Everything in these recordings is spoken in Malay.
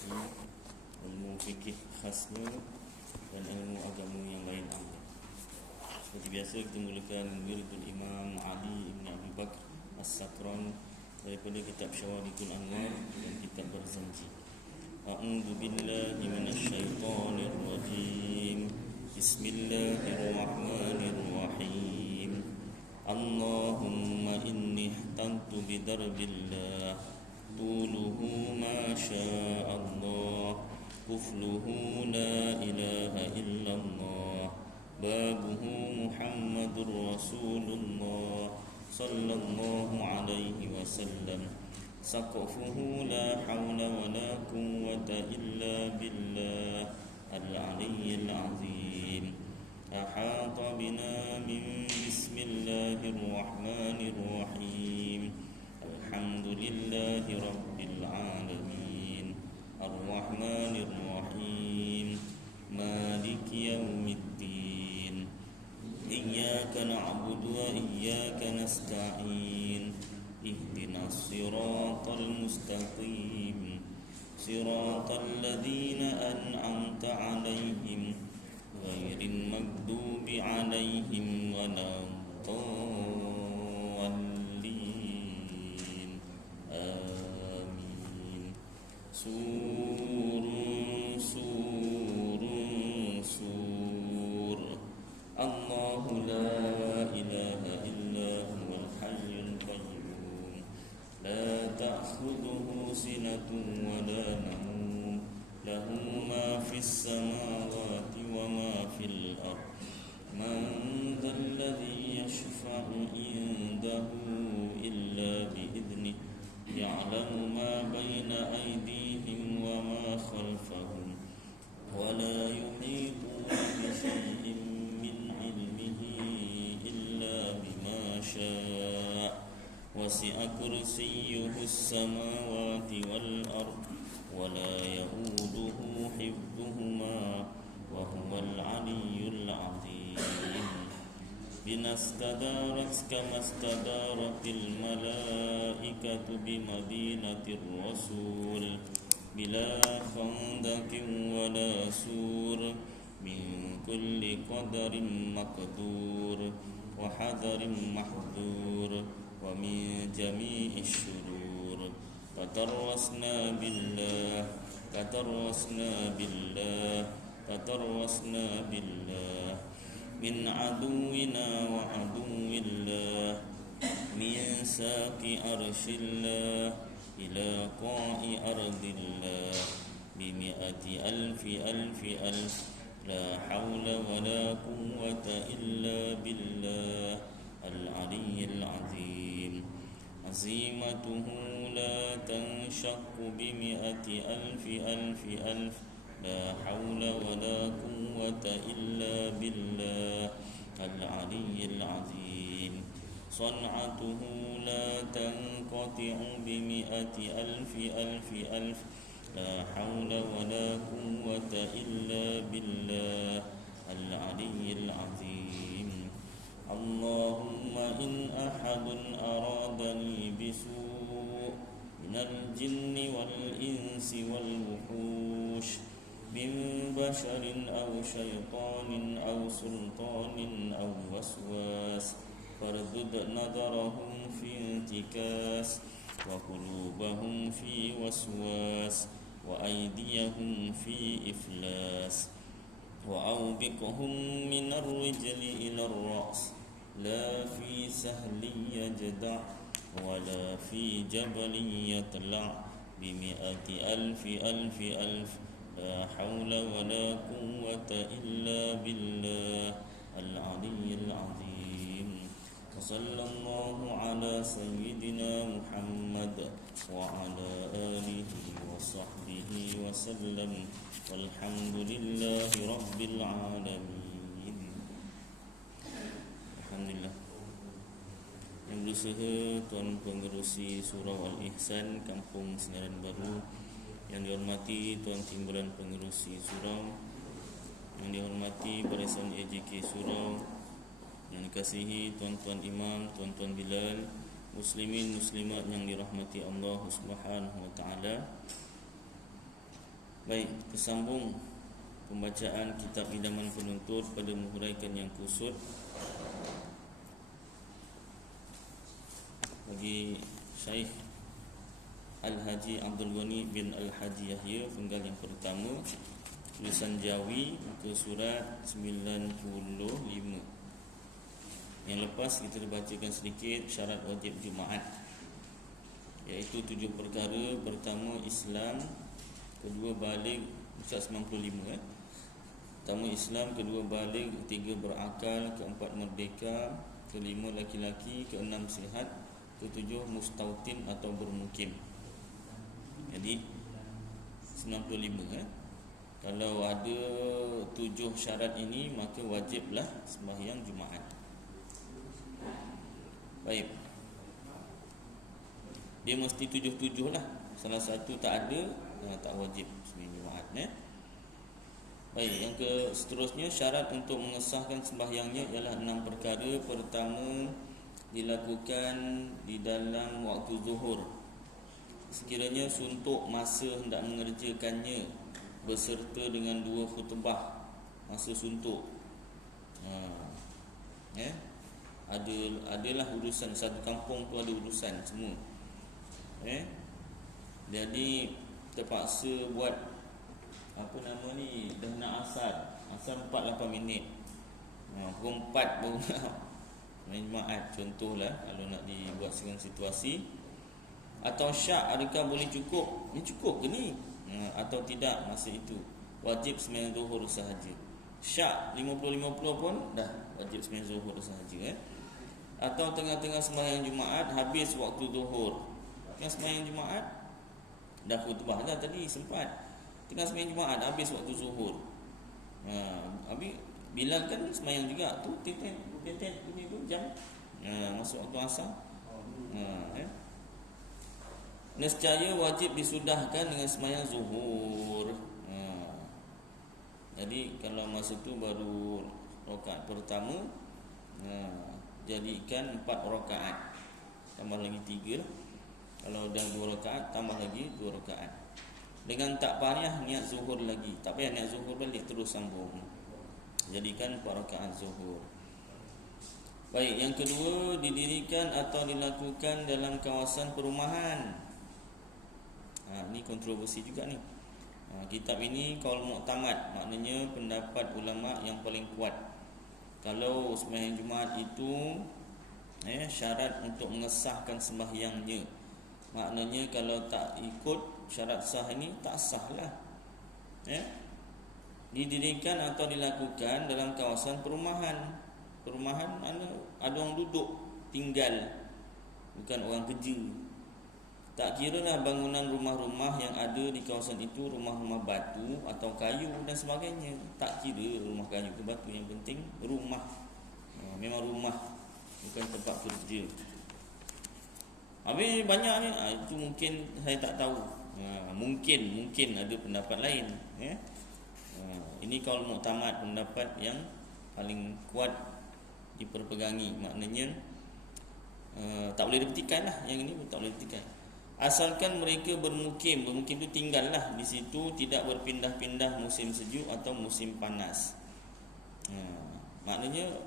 haji, ilmu fikih khasnya, dan ilmu agama yang lain amnya. Seperti biasa kita mulakan wiridul Imam Ali Ibn Abi Bakr As-Sakran daripada kitab Syawarikul Anwar dan kitab Barzanji. A'udzu billahi minasyaitonir rajim. Bismillahirrahmanirrahim. Allahumma inni ihtantu bidarbillah tuluhu ma sya'allah kufluhu la ilaha illallah babuhu Muhammadur Rasulullah sallallahu alaihi wasallam saqafuhu la hawla wa la quwwata illa billah al-aliyyil azim ahata bina min bismillahir rahmanir rahim alhamdulillahi rabbil alamin ar-rahmanir rahim maliki yaumiddin iyyaka na'budu wa iyyaka nasta'in ihdinas siratal mustaqim siratal ladzina an'amta 'alaihim ghairil maghdubi 'alaihim waladdallin amin. Sur Allahu la ilaha illa huwal hayyul qayyum la ta'khudhuhu sinatun wa la nawm lahu ma fis samawati wa ma fil ard man dhal ladzi yashfa'u indahu illa bi idnihi ya'lamu ma bayna aydihim wa ma khalfahum wa la yuhituna bi shay'in min 'ilmihi illa bima syaa wasi'a kursiyyuhu as-samawati wal ard wa la ya'uduhu hifdhuhuma wa huwal 'aliyyul 'azim. Binastadarat kama stadaratil malaikatu bimadinatir rasul bila khandakin wala sur min kulli qadarin maqdur wa hadarin mahdur wa min jami'i syurur fatarwasna billah min aduwina wa aduwillah min saqi arshillah ila qa'i ardillah bimi'ati alfi la hawla wa la quwwata illa billah al-aliyyil azim azimatuhu la tanshaqqu bimi'ati alfi la hawla wa la quwwata illa billah al-aliyyil azim san'atuhu la tanqati'u bimi'ati alfi la hawla wa la quwwata illa billah al-aliyyil azim Allahumma in ahadun aradani bisu' minal jinni wal insi wal wuhush min basharin aw syaitanin aw sultanin aw waswas fardud nadarahum fi intikas wa qulubahum fi waswas wa aydiyahum fi iflas wa awbiqhum min ar-rijli ila ar-ra's la fi sahli yajda' wa la fi jabali yatla' bimi'ati alfi la hawla wa la quwwata illa billah al-aliyyil azim wa sallallahu ala sayyidina Muhammad wa ala alihi wa sahbihi wa sallam walhamdulillahi rabbil alamin. Alhamdulillah. Yang berusaha Tuan Pengerusi Surau Al-Ihsan Kampung Senaran Baru, yang dihormati Tuan Timbalan Pengerusi Surau, yang dihormati Barisan AJK Surau, yang dikasihi tuan-tuan imam, tuan-tuan Bilal, muslimin muslimat yang dirahmati Allah Subhanahu wa taala. Baik, tersambung pembacaan kitab Idaman Penuntut pada menghuraikan yang kusut bagi Syekh Al-Haji Abdul Ghani bin Al-Haji Yahya, penggal yang pertama, tulisan Jawi, muka surat 95. Yang lepas kita bacakan sedikit syarat wajib Jumaat, iaitu 7 perkara. Pertama, Islam. Kedua, baligh. Ustaz 95 Pertama, Islam. Kedua, baligh. Ketiga, berakal. Keempat, merdeka. Kelima, laki-laki. Keenam, sihat. Ketujuh, mustautin atau bermukim. Jadi 95 Kalau ada 7 syarat ini, maka wajiblah sembahyang Jumaat. Baik, dia mesti 7 lah. Salah satu tak ada, tak wajib sembahyang Jumaat. Baik, yang seterusnya, syarat untuk mengesahkan sembahyangnya ialah 6 perkara. Pertama, dilakukan di dalam waktu zuhur, sekiranya suntuk masa hendak mengerjakannya, beserta dengan 2 khutbah masa suntuk. Adalah urusan satu kampung tu, ada urusan semua. Jadi terpaksa buat dah nak asar 4-8 minit, pukul 4 baru nak main Jumaat, contohlah kalau nak dibuat dengan situasi. Atau syak, adakah boleh cukup? Ni cukup ke ni? Atau tidak masa itu? Wajib sembahyang zuhur sahaja. Syak 50-50 pun dah wajib sembahyang zuhur sahaja. Atau tengah-tengah sembahyang Jumaat, habis waktu zuhur. Tengah sembahyang Jumaat, dah khutbah dah tadi sempat. Tengah sembahyang Jumaat, habis waktu zuhur. Habis Bilal kan sembahyang juga tu, titik bunyi tu jam, masuk waktu asar. Nescaya wajib disudahkan dengan sembahyang zuhur. Jadi kalau masa tu baru rakaat pertama, jadikan 4 rakaat, tambah lagi 3 lah. Kalau dah 2 rakaat, tambah lagi 2 rakaat. Dengan tak payah niat zuhur lagi, tak payah niat zuhur balik, terus sambung, jadikan 4 rakaat zuhur. Baik, yang kedua, didirikan atau dilakukan dalam kawasan perumahan. Ni kontroversi juga ni. Kitab ini qaul mu'tamad, maknanya pendapat ulama yang paling kuat. Kalau sembahyang Jumaat itu syarat untuk mengesahkan sembahyangnya, maknanya kalau tak ikut syarat sah ini, tak sah lah. Didirikan atau dilakukan dalam kawasan perumahan. Perumahan mana ada orang duduk, tinggal, bukan orang kerja. Tak kiralah bangunan rumah-rumah yang ada di kawasan itu, rumah-rumah batu atau kayu dan sebagainya. Tak kira rumah kayu ke batu, yang penting rumah. Memang rumah, bukan tempat kerja. Habis banyaknya, itu mungkin saya tak tahu. Mungkin ada pendapat lain. Ini qaul mu'tamad, pendapat yang paling kuat diperpegangi. Maknanya tak boleh dibuktikan lah. Yang ini pun tak boleh dibuktikan. Asalkan mereka bermukim itu tinggallah di situ, tidak berpindah-pindah musim sejuk atau musim panas. Maknanya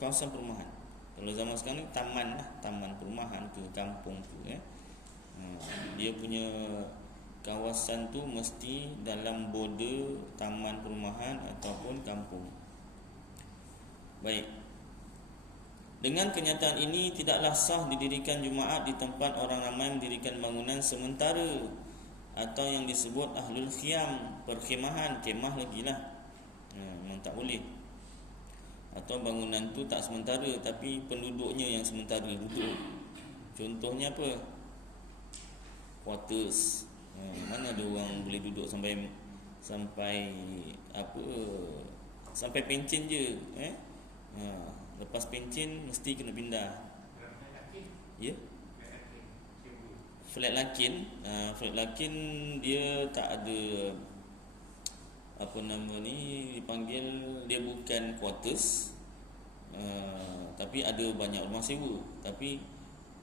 kawasan perumahan. Kalau zaman sekarang ni taman lah, taman perumahan ke kampung tu. Dia punya kawasan tu mesti dalam border taman perumahan ataupun kampung. Baik, dengan kenyataan ini, tidaklah sah didirikan Jumaat di tempat orang ramai mendirikan bangunan sementara atau yang disebut ahlul khiyam, perkhemahan, kemah lagi lah. Memang tak boleh. Atau bangunan tu tak sementara, tapi penduduknya yang sementara duduk. Contohnya apa? Quarters. Mana ada orang boleh duduk sampai pencen je. Lepas pencen mesti kena pindah. Ya? Flat lakin dia tak ada dipanggil, dia bukan quarters, tapi ada banyak rumah sewa, tapi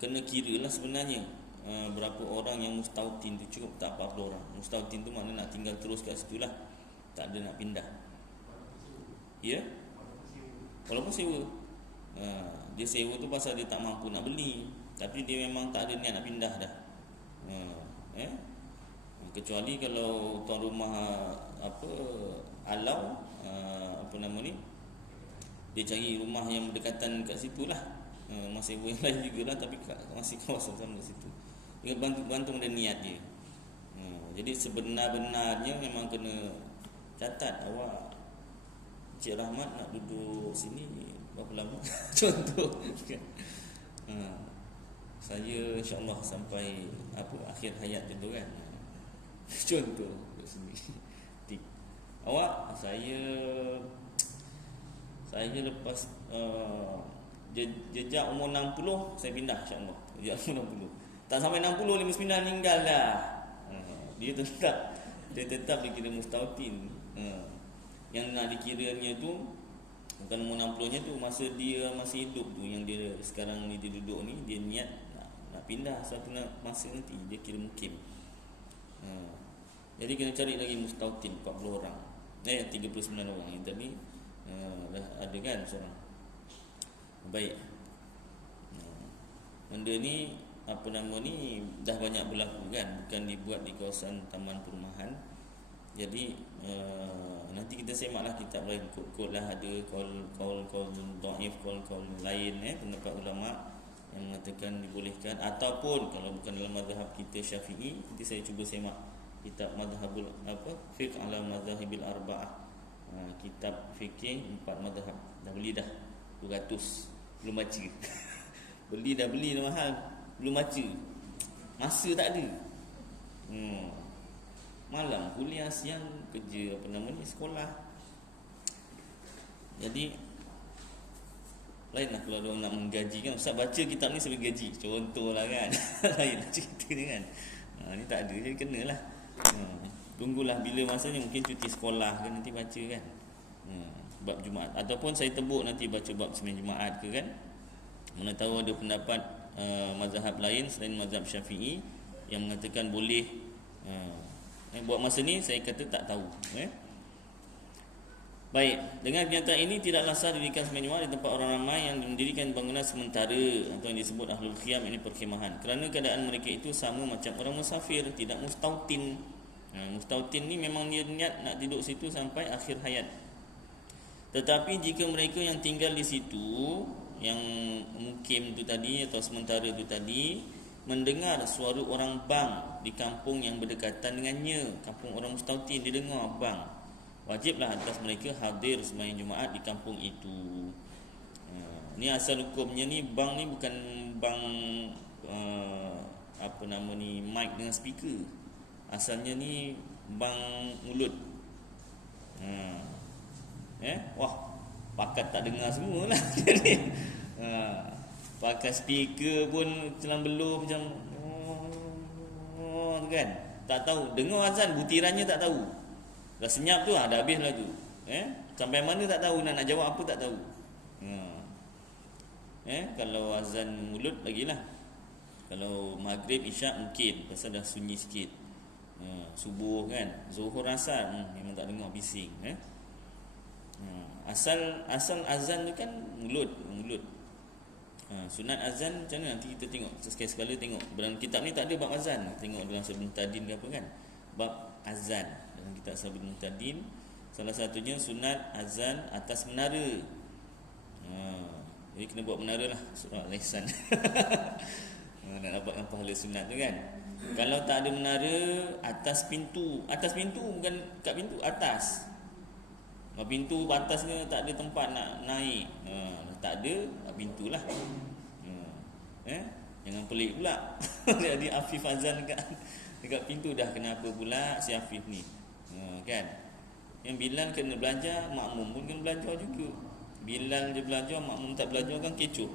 kena kira lah sebenarnya. berapa orang yang mustautin tu, cukup tak 40 orang. Mustautin tu maknanya nak tinggal terus kat situ lah, tak ada nak pindah. Ya, walaupun sewa. Dia sewa tu pasal dia tak mampu nak beli, tapi dia memang tak ada niat nak pindah dah. Kecuali kalau tuan rumah alau dia cari rumah yang berdekatan kat situ lah, masih sewa yang lain jugalah, tapi masih kawasan sama kat situ. Dia bergantung dengan niat dia. Jadi sebenar-benarnya memang kena catat, awak Cik Rahmat nak duduk sini berapa lama? Contoh kan. Saya insya-Allah sampai akhir hayat tu kan. Contoh kat sini. Awak saya lepas jejak umur 60 saya pindah insya-Allah. Jejak umur 60. Tak sampai 60 59 meninggal dah. Dia tetap dikira mustautin. Yang nak dikiranya tu bukan umur 60-nya tu, masa dia masih hidup tu, yang dia sekarang ni dia duduk ni, dia niat nak pindah suatu masa nanti, dia kira mukim. Jadi kena cari lagi mustautin 40 orang. 39 orang yang tadi dah ada kan seorang. Baik. Benda ni dah banyak berlaku kan, bukan dibuat di kawasan taman perumahan. Jadi nanti kita semaklah kitab lain, kod lah, ada kaul dhaif, kaul lain, pendapat ulama yang mengatakan dibolehkan, ataupun kalau bukan dalam mazhab kita Syafi'i, nanti saya cuba semak kitab mazhabul fiqh ala mazhabil arba'ah, kitab fikih 4 mazhab. Dah beli dah 200, belum baca. beli dah mahal, belum baca, masa tak ada. Malam kuliah, siang kerja sekolah. Jadi lainlah kalau orang nak menggaji kan, ustaz baca kitab ni sebagai gaji, contohlah kan. Lain cerita ni kan. Ni tak ada, jadi kenalah. Tunggulah bila masanya, mungkin cuti sekolah kan, nanti baca kan. Bab Jumaat, ataupun saya tebuk nanti baca bab Semayang Jumaat ke kan. Mana tahu ada pendapat mazhab lain selain mazhab Syafi'i yang mengatakan boleh. Buat masa ni saya kata tak tahu. Baik, dengan kenyataan ini tidaklah sah didirikan semayang Jumaat di tempat orang ramai yang mendirikan bangunan sementara atau yang disebut ahlul khiyam, ini perkhemahan, kerana keadaan mereka itu sama macam orang musafir, tidak mustautin. Mustautin ni memang dia niat nak duduk situ sampai akhir hayat. Tetapi jika mereka yang tinggal di situ, yang mukim tu tadi atau sementara tu tadi, mendengar suara orang bang di kampung yang berdekatan dengannya, kampung orang mustautin, dia dengar bang, wajiblah atas mereka hadir sembahyang Jumaat di kampung itu. Ni asal hukumnya ni, bang ni bukan bang mic dengan speaker. Asalnya ni bang mulut. Wah, pakat tak dengar semualah. Jadi pakai speaker pun celang belum macam kan, tak tahu, dengar azan butirannya tak tahu, dah senyap tu dah habislah tu. Sampai mana tak tahu, nak jawab apa tak tahu. Kalau azan mulut lagilah. Kalau maghrib isyak mungkin pasal dah sunyi sikit. Subuh kan, zuhur asar memang tak dengar, bising. Asal azan tu kan mulut. Sunat azan macam mana nanti kita tengok sekali-sekala, tengok dalam kitab ni tak ada bab azan. Tengok dalam Sabun Muhtadin ke apa kan, bab azan dalam kitab Sabun Muhtadin, salah satunya sunat azan atas menara. Jadi kena buat menara lah, surah Al-Ihsan. Nak dapatkan pahala sunat tu kan. Kalau tak ada menara, atas pintu bukan kat pintu, atas. Kalau pintu atasnya tak ada tempat nak naik, tak ada, pintu lah. Jangan pelik pula. Jadi Afif azan dekat pintu, dah kenapa pula si Afif ni, kan. Yang Bilal kena belajar, makmum pun kena belajar juga. Bilal dia belajar, makmum tak belajar kan kecoh.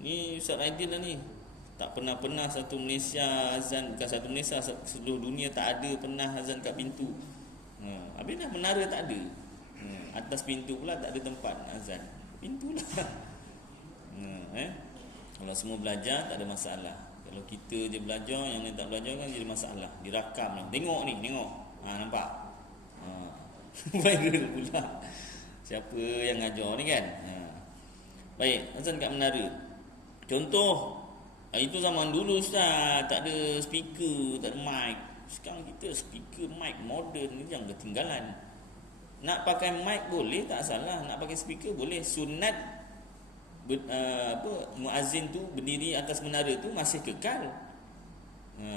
Ni Ustaz Aidil lah ni, tak pernah satu Malaysia azan, bukan satu Malaysia, seluruh dunia tak ada pernah azan kat pintu. Habis dah menara tak ada, atas pintu pula tak ada tempat azan, pintu lah. Kalau semua belajar tak ada masalah. Kalau kita je belajar, yang lain tak belajar kan jadi masalah. Dirakam lah. Tengok ni, tengok. Nampak? Viral pula. Siapa yang ngajar ni kan? Baik, azan kat menara. Contoh, itu zaman dulu Ustaz, tak ada speaker, tak ada mic. Sekarang kita speaker, mic moden ni jangan ketinggalan. Nak pakai mic boleh, tak salah. Nak pakai speaker boleh. Sunat muazzin tu berdiri atas menara tu masih kekal.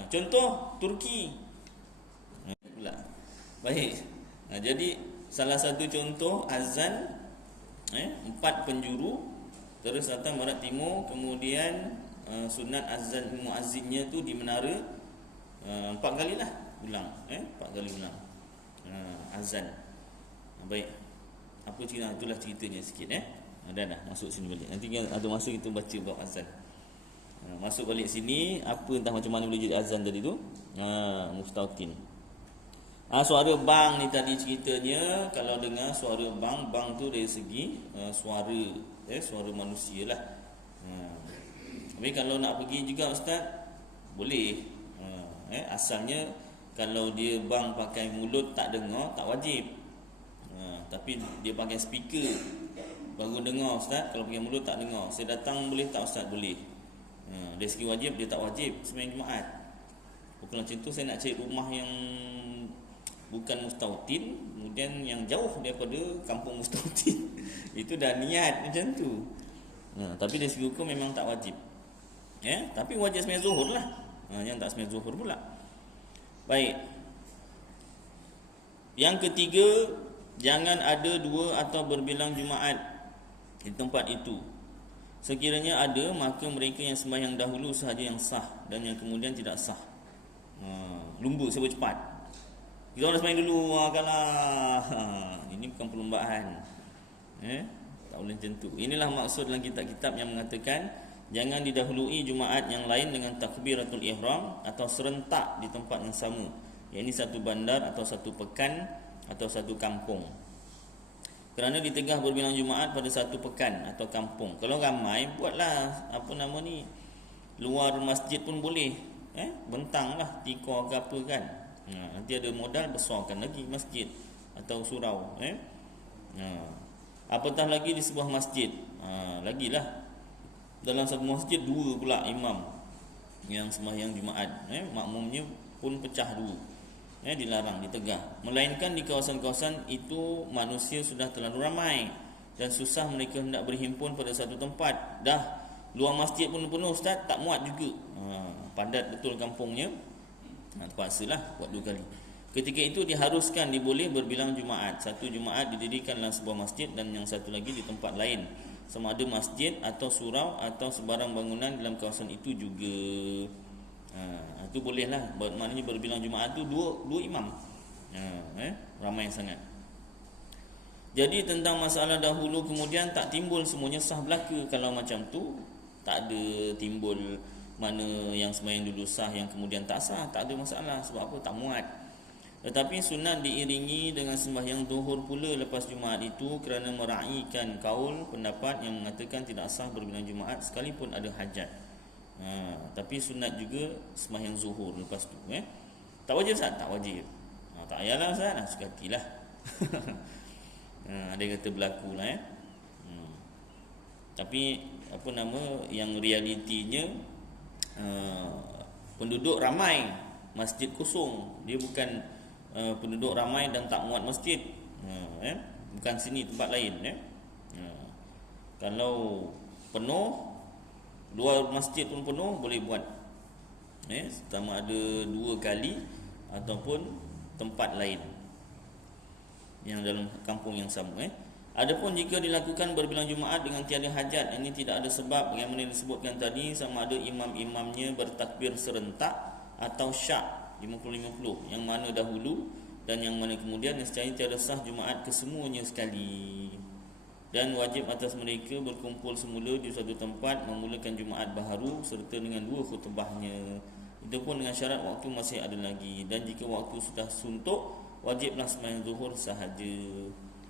Contoh Turki. Pula. Baik. Jadi salah satu contoh azan 4 penjuru, terus datang barat timur, kemudian sunat azan muazzinnya tu di menara 4 kali lah ulang, 4 kali ulang azan. Baik. Apa cerita? Itulah ceritanya sikit dah masuk sini balik. Nanti ada masa kita baca bab azan. Masuk balik sini, apa entah macam mana boleh jadi azan tadi tu. Mustautin. Suara bang ni tadi ceritanya, kalau dengar suara bang tu dari segi suara manusia lah. Tapi kalau nak pergi juga Ustaz, boleh. Asalnya kalau dia bang pakai mulut tak dengar, tak wajib. Tapi dia pakai speaker baru dengar Ustaz. Kalau pakai mulut tak dengar. Saya datang boleh tak Ustaz? Boleh. Dari segi wajib, dia tak wajib sembahyang Jumaat. Kalau macam tu saya nak cari rumah yang bukan mustautin, kemudian yang jauh daripada kampung mustautin. Itu dah niat macam tu. Tapi dari segi hukum memang tak wajib. Tapi wajib sembahyang zuhur lah. Yang tak sembahyang zuhur pula. Baik. Yang ketiga, jangan ada 2 atau berbilang Jumaat di tempat itu. Sekiranya ada, maka mereka yang sembahyang dahulu sahaja yang sah, dan yang kemudian tidak sah. Lumba serba cepat. Kita orang sembahyang dulu, kalah. Ini bukan perlombaan. Tak boleh macam tu. Inilah maksud dalam kitab-kitab yang mengatakan jangan didahului Jumaat yang lain dengan takbiratul ihram atau serentak di tempat yang sama, iaitu satu bandar atau satu pekan atau satu kampung. Kerana ditegah berbilang Jumaat pada satu pekan atau kampung. Kalau ramai, buatlah luar masjid pun boleh. Bentanglah tikar ke apa kan. Nanti ada modal, besarkan lagi masjid atau surau. Apatah lagi di sebuah masjid. Lagilah dalam sebuah masjid 2 pula imam yang sembahyang Jumaat. Makmumnya pun pecah 2. Dilarang, ditegah. Melainkan di kawasan-kawasan itu manusia sudah terlalu ramai dan susah mereka hendak berhimpun pada satu tempat. Dah luar masjid pun penuh Ustaz, tak muat juga. Padat betul kampungnya. Terpaksalah buat 2 kali. Ketika itu diharuskan, diboleh berbilang Jumaat. Satu Jumaat didirikan dalam sebuah masjid dan yang satu lagi di tempat lain, sama ada masjid atau surau atau sebarang bangunan dalam kawasan itu juga. Itu bolehlah. Maknanya berbilang Jumaat tu 2 imam. Ramai sangat. Jadi tentang masalah dahulu kemudian tak timbul semuanya sah belaka. Kalau macam tu tak ada timbul mana yang sembahyang dulu sah, yang kemudian tak sah, tak ada masalah. Sebab apa? Tak muat. Tetapi sunat diiringi dengan sembahyang zuhur pula lepas Jumaat itu, kerana meraihkan kaul pendapat yang mengatakan tidak sah berbilang Jumaat sekalipun ada hajat. Tapi sunat juga sembahyang zuhur lepas tu. Tak wajib Ustaz? Tak wajib. Tak payahlah Ustaz, suka hatilah. Ada yang kata berlaku lah. Tapi yang realitinya penduduk ramai, masjid kosong. Dia bukan penduduk ramai dan tak muat masjid. Bukan sini, tempat lain. Kalau penuh, luar masjid pun penuh, boleh buat. Sama ada 2 kali ataupun tempat lain yang dalam kampung yang sama. Adapun jika dilakukan berbilang Jumaat dengan tiada hajat, ini tidak ada sebab bagaimana disebutkan tadi, sama ada imam-imamnya bertakbir serentak atau syak 50-50, yang mana dahulu dan yang mana kemudian, nescaya tiada sah Jumaat kesemuanya sekali. Dan wajib atas mereka berkumpul semula di suatu tempat, memulakan Jumaat baharu serta dengan 2 khutbahnya. Itu pun dengan syarat waktu masih ada lagi. Dan jika waktu sudah suntuk, wajiblah sembahyang zuhur sahaja.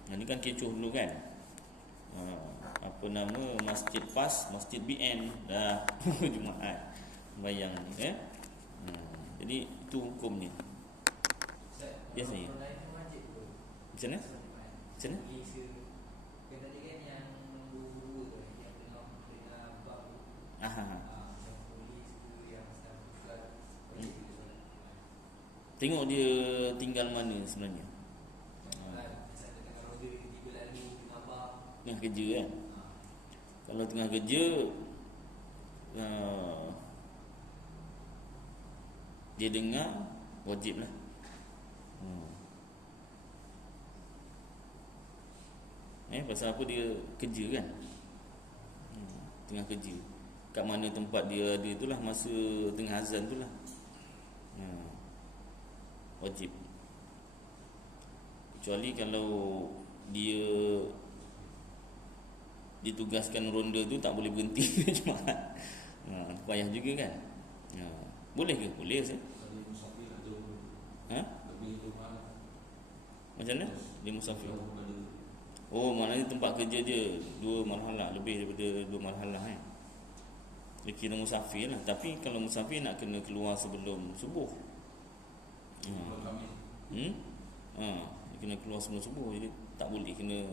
Ini kan kecoh dulu kan. apa nama, Masjid PAS, Masjid BN dah Jumaat bayang ni jadi itu hukumnya. Ya saya. Macam mana? Macam mana? Tengok dia tinggal mana sebenarnya. Tengah kerja kan. Kalau tengah kerja dia dengar, wajib lah. Pasal apa dia kerja kan, tengah kerja. Kat mana tempat dia ada itulah, masa tengah azan tu lah. Wajib. Kecuali kalau dia ditugaskan ronda tu tak boleh berhenti Jumaat. Payah juga kan. Boleh ke? Boleh sih. Macam mana? Dia musafir. Oh, maknanya tempat kerja dia 2 marhalah, lebih daripada 2 marhalah kan. Dia kira musafir lah. Tapi kalau musafir nak kena keluar sebelum subuh. Dia kena keluar sebelum subuh. Jadi tak boleh, kena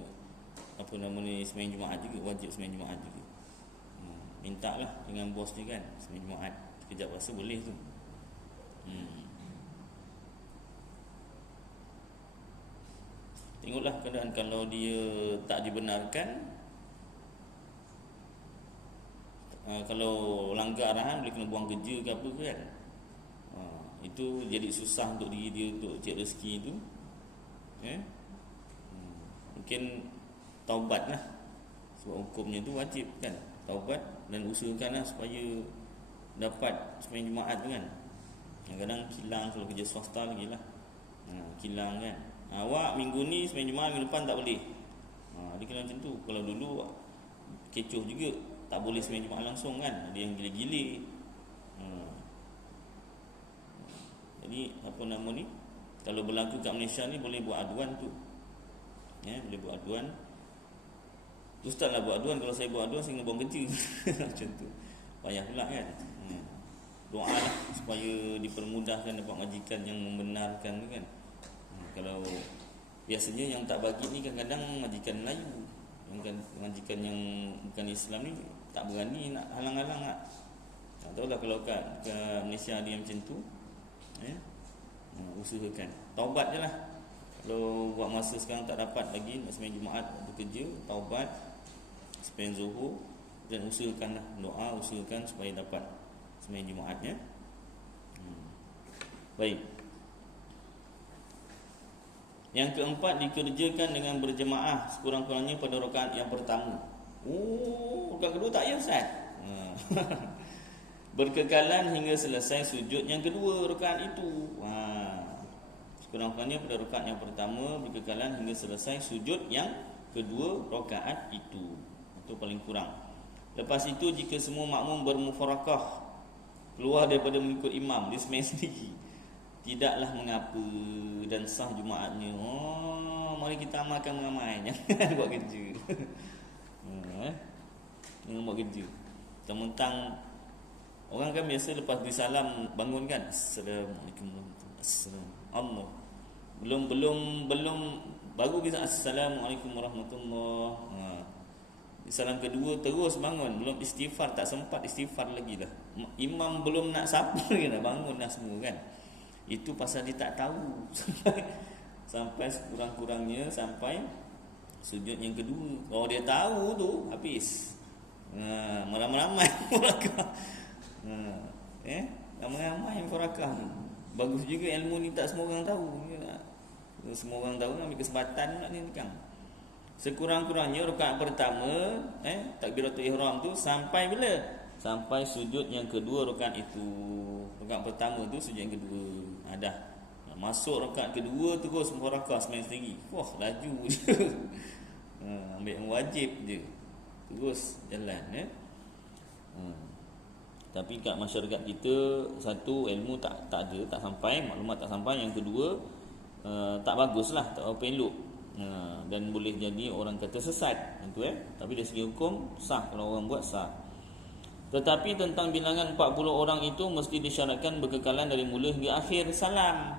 apa nama ni, sembahyang Jumaat juga. Wajib sembahyang Jumaat juga. Minta lah dengan bos dia kan, sembahyang Jumaat. Kejap rasa boleh tu. Tengoklah keadaan. Kalau dia tak dibenarkan, kalau langgar arahan boleh kena buang kerja ke apa kan. Itu jadi susah untuk diri dia untuk cari rezeki tu. Mungkin taubat lah. Sebab hukumnya tu wajib kan, taubat dan usahakanlah supaya dapat sembahyang Jumaat tu kan. Kadang-kadang kilang kalau kerja swasta lagi lah. Kilang kan, awak minggu ni sembahyang Jumaat, minggu depan tak boleh. Dia kena macam tu. Kalau dulu kecoh juga, tak boleh sembahyang Jumaat langsung kan. Ada yang gila-gila. Jadi apa nama ni, kalau berlaku kat Malaysia ni boleh buat aduan tu. Boleh buat aduan. Ustaz lah buat aduan. Kalau saya buat aduan, saya kena buang kerja. Macam tu. Payah pula kan. Doa lah supaya dipermudahkan dapat majikan yang membenarkan tu kan. Kalau biasanya yang tak bagi ni kadang-kadang majikan Melayu, majikan yang bukan Islam ni tak berani nak halang-halang lah. Tak tahulah kalau kat Malaysia dia macam tu. Usahakan taubat je lah. Kalau buat masa sekarang tak dapat lagi nak sembahyang Jumaat bekerja, taubat, sembahyang Zuhur, dan usahakanlah doa, usahakan supaya dapat sembahyang Jumaatnya. Baik. Yang keempat, dikerjakan dengan berjemaah sekurang-kurangnya pada rakaat yang pertama. Rakaat kedua tak ya Ustaz? Berkekalan hingga selesai sujud yang kedua rakaat itu. Sekurang-kurangnya pada rakaat yang pertama, berkekalan hingga selesai sujud yang kedua rakaat itu. Itu paling kurang. Lepas itu jika semua makmum bermufarakah, keluar daripada mengikut imam, dia sembahyang sendiri, tidaklah mengapa dan sah Jumaatnya. Mari kita amalkan mengamai. Jangan buat kerja. Jangan buat kerja. Mentang-mentang orang kan biasa lepas disalam bangun kan, Assalamualaikum warahmatullahi wabarakatuh. Belum baru kita Assalamualaikum warahmatullahi. Salam kedua terus bangun, belum istighfar, tak sempat istighfar lagi dah. Imam belum nak sapa lagi dah bangun dah semua kan. Itu pasal dia tak tahu sampai sekurang-kurangnya sampai sujud yang kedua. Kalau dia tahu tu habis. Ramai-ramai murakah. Ramai-ramai murakah. Bagus juga ilmu ni tak semua orang tahu. Semua orang tahu, ambil kesempatan nak ni kan. Sekurang-kurangnya rakaat pertama takbiratul ihram tu sampai bila? Sampai sujud yang kedua rakaat itu. Rakaat pertama tu sujud yang kedua. Dah masuk rakaat kedua terus murakah sembahyang sendiri. Wah, laju je. Ambil yang wajib je. Terus jalan Tapi kat masyarakat kita, satu, ilmu tak ada, tak sampai, maklumat tak sampai. Yang kedua, tak baguslah, tak apa elok. Dan boleh jadi orang kata sesat itu tapi dari segi hukum sah, kalau orang buat sah. Tetapi tentang bilangan 40 orang itu mesti disyaratkan berkekalan dari mula hingga akhir salam.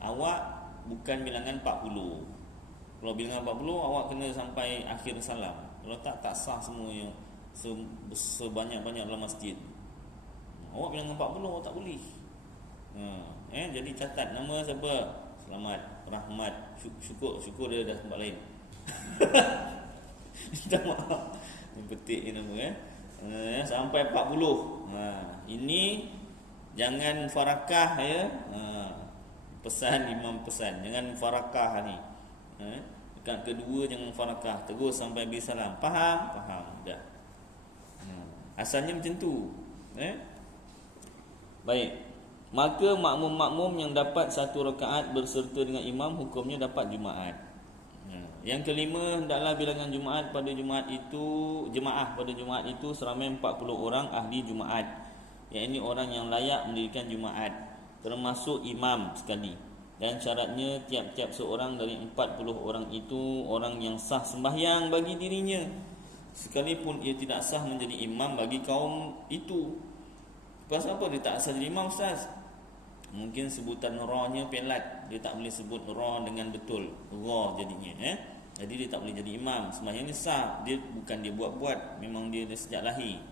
Awak bukan bilangan 40. Kalau bilangan 40 awak kena sampai akhir salam. Kalau tak sah semuanya sebanyak-banyak dalam masjid. Awak bilangan 40 awak tak boleh. Jadi catat nama siapa? Selamat, Rahmat, syukur dia dah tempat lain. Minta maaf. Yang petik ni nama sampai 40. Ini jangan farakah pesan imam pesan, jangan farakah ni. Dekat kedua jangan farakah, terus sampai habis salam. Faham? Dah. Asalnya macam tu. Baik. Maka makmum-makmum yang dapat satu rakaat berserta dengan imam hukumnya dapat Jumaat. Yang kelima, hendaklah bilangan Jumaat pada Jumaat itu, jemaah pada Jumaat itu seramai 40 orang ahli Jumaat. Yang ini orang yang layak mendirikan Jumaat, termasuk imam sekali. Dan syaratnya tiap-tiap seorang dari 40 orang itu orang yang sah sembahyang bagi dirinya, sekalipun ia tidak sah menjadi imam bagi kaum itu. Pasal apa dia tak sah jadi imam, Ustaz? Mungkin sebutan ra-nya pelat, dia tak boleh sebut ra dengan betul, ra jadinya jadi dia tak boleh jadi imam. Sembahyang ni sah, dia bukan dia buat-buat, memang dia sejak lahir.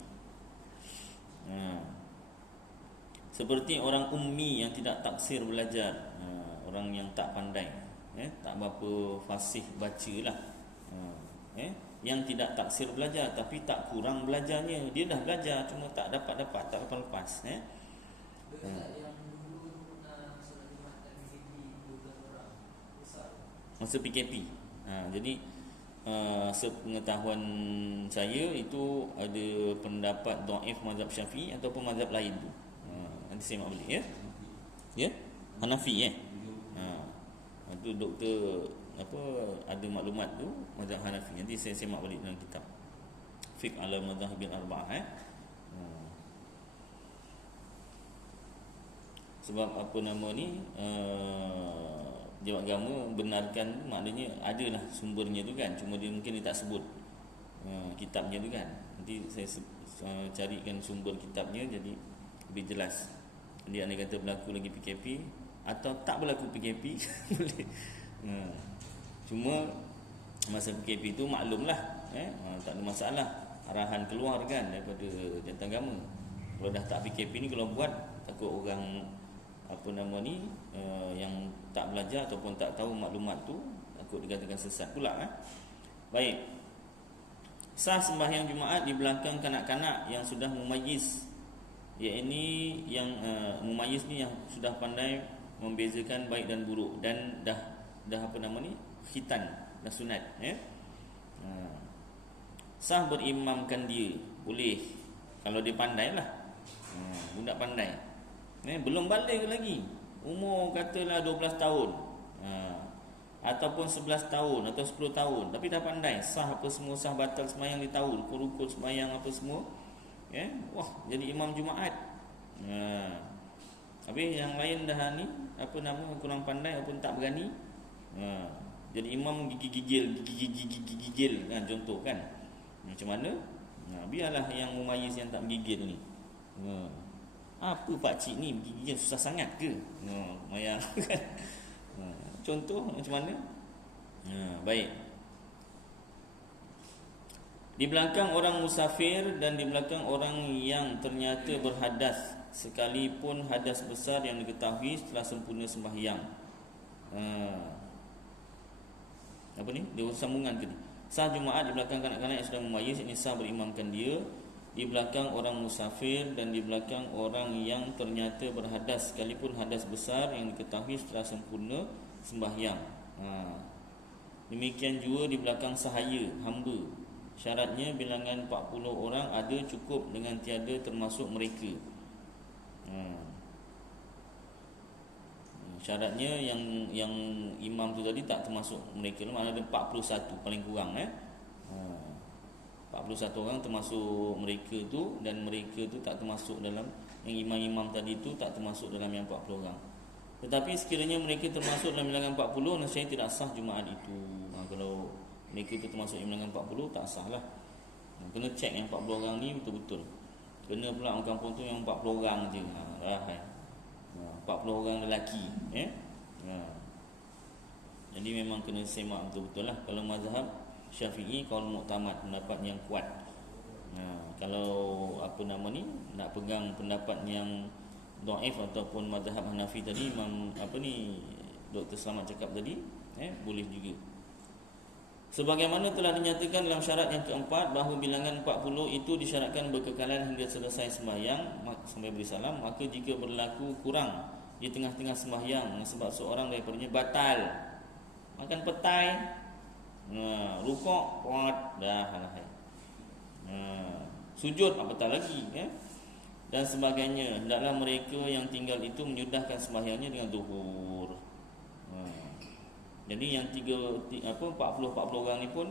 Seperti orang ummi yang tidak taksir belajar, orang yang tak pandai, tak berapa fasih bacalah, yang tidak taksir belajar tapi tak kurang belajarnya. Dia dah belajar cuma tak dapat tak lepas. Masa PKP. Jadi sepengetahuan saya itu ada pendapat dhaif mazhab Syafi'i ataupun mazhab lain tu. Nanti saya mak balik ya. Hanafi itu doktor ada maklumat tu mazhab Hanafi. Nanti saya semak balik dalam kitab Fiqh ala Madhahibil Arba'ah. Sebab apa nama ni jawab agama benarkan, maknanya adalah sumbernya tu kan, cuma dia mungkin dia tak sebut kitabnya tu kan. Nanti saya carikan sumber kitabnya jadi lebih jelas. Dia anda kata berlaku lagi PKP atau tak berlaku PKP boleh. Cuma masa PKP tu maklumlah tak ada masalah, arahan keluar kan daripada Jabatan Agama. Kalau dah tak PKP ni, kalau buat takut orang yang tak belajar ataupun tak tahu maklumat tu takut dikatakan sesat pula. Baik. Sah sembahyang Jumaat di belakang kanak-kanak yang sudah mumayyiz, iaitu yang mumayyiz ni yang sudah pandai membezakan baik dan buruk dan dah khitan, dah sunat sah berimamkan dia, boleh kalau dia pandai lah. Budak pandai belum balik lagi, umur katalah 12 tahun ataupun 11 tahun atau 10 tahun, tapi dah pandai, sah apa semua, sah batal sembahyang dia tahu, rukun sembahyang apa semua, wah jadi imam Jumaat. Habis yang lain dah ni kurang pandai ataupun tak berani, jadi imam gigil kan, contoh kan. Macam mana? Biarlah yang mumayyiz yang tak menggigil ni. Apa pakcik ni gigil susah sangat ke? Mayang kan. Contoh macam mana? Baik. Di belakang orang musafir dan di belakang orang yang ternyata berhadas, sekalipun hadas besar yang diketahui setelah sempurna sembahyang. Apa ni? Dia sambungan ke ni? Sah Jumaat di belakang kanak-kanak yang sudah mumayyiz, ini sah berimamkan dia di belakang orang musafir dan di belakang orang yang ternyata berhadas, sekalipun hadas besar yang diketahui setelah sempurna sembahyang. Demikian juga di belakang sahaya, hamba. Syaratnya bilangan 40 orang ada cukup dengan tiada termasuk mereka. Syaratnya yang imam tu tadi tak termasuk mereka, maknanya ada 41 paling kurang 41 orang termasuk mereka tu, dan mereka tu tak termasuk dalam yang imam-imam tadi tu, tak termasuk dalam yang 40 orang. Tetapi sekiranya mereka termasuk dalam bilangan 40, nescaya tidak sah Jumaat itu. Kalau mereka itu termasuk dalam bilangan 40, tak sah lah. Kena cek yang 40 orang ni betul-betul. Kena pula orang kampung tu yang 40 orang je. 40 orang lelaki, Jadi memang kena semak betul-betul lah. Kalau mazhab Syafi'i, qaul mu'tamad, pendapat yang kuat. Kalau nak pegang pendapat yang dhaif ataupun mazhab Hanafi tadi, Dr. Selamat cakap tadi, boleh juga. Sebagaimana telah dinyatakan dalam syarat yang keempat, bahawa bilangan 40 itu disyaratkan berkekalan hingga selesai sembahyang sampai beri salam. Maka jika berlaku kurang di tengah-tengah sembahyang sebab seorang daripadanya batal makan petai, rukuk, kuat, dah halai, sujud, apatah lagi, dan sebagainya, hendaklah mereka yang tinggal itu menyudahkan sembahyangnya dengan zuhur. Jadi yang 40 orang ni pun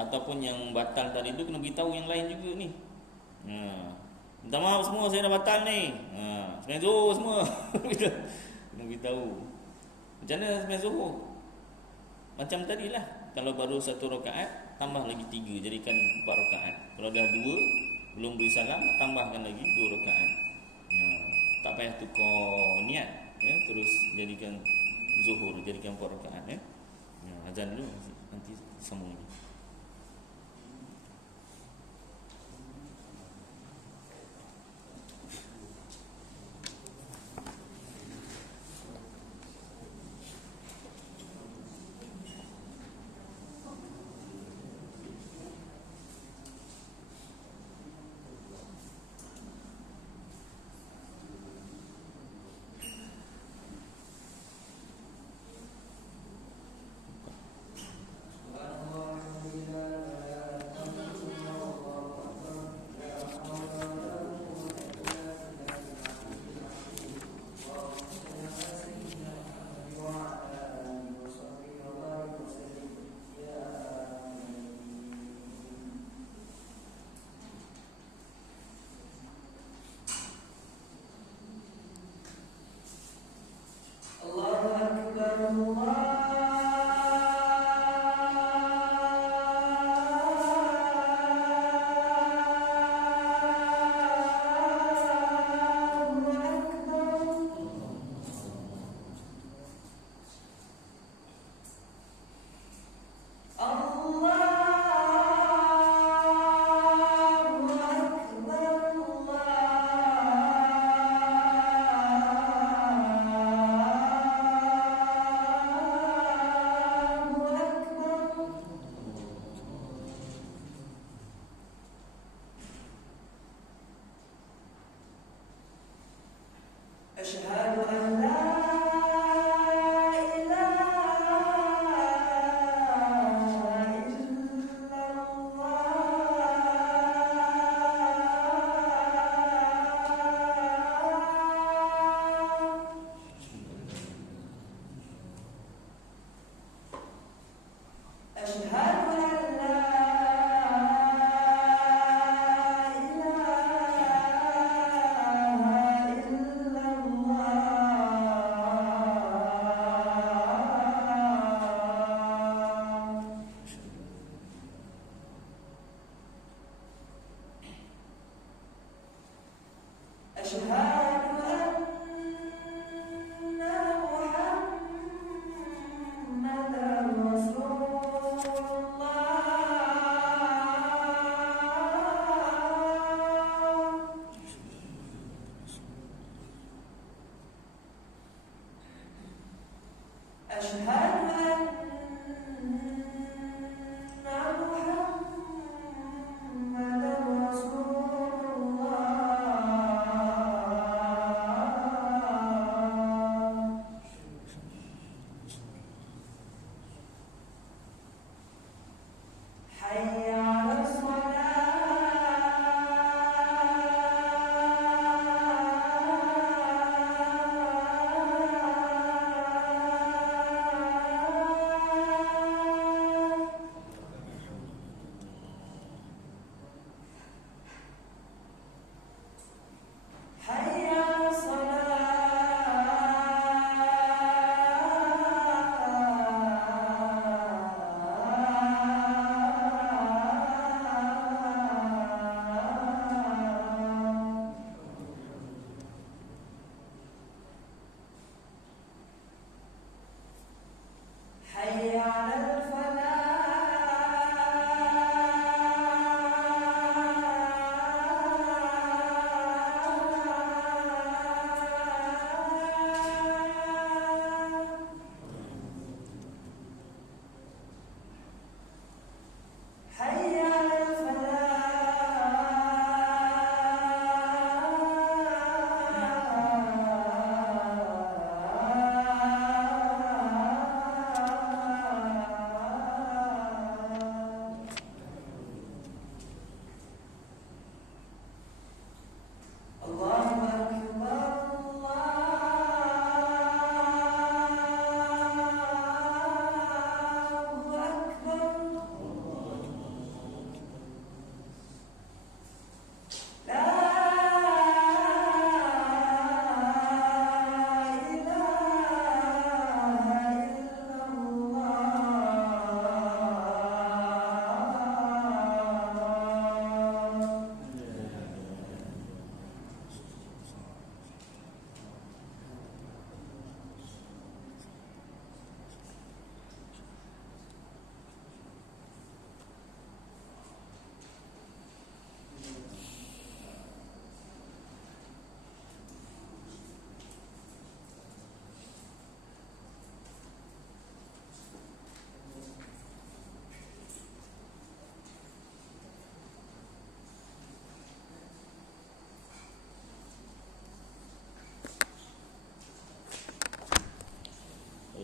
ataupun yang batal tadi tu kena beritahu yang lain juga ni. Minta maaf semua, saya dah batal ni. Sembahyang zuhur semua. Kena beritahu. Macam mana sembahyang zuhur? Macam tadilah, kalau baru 1 rakaat, tambah lagi 3, jadikan 4 rakaat. Kalau dah 2, belum beri salam, tambahkan lagi 2 rakaat. Tak payah tukar niat, terus jadikan zuhur, jadikan 4 rakaat. Azan dulu, nanti sambung lagi.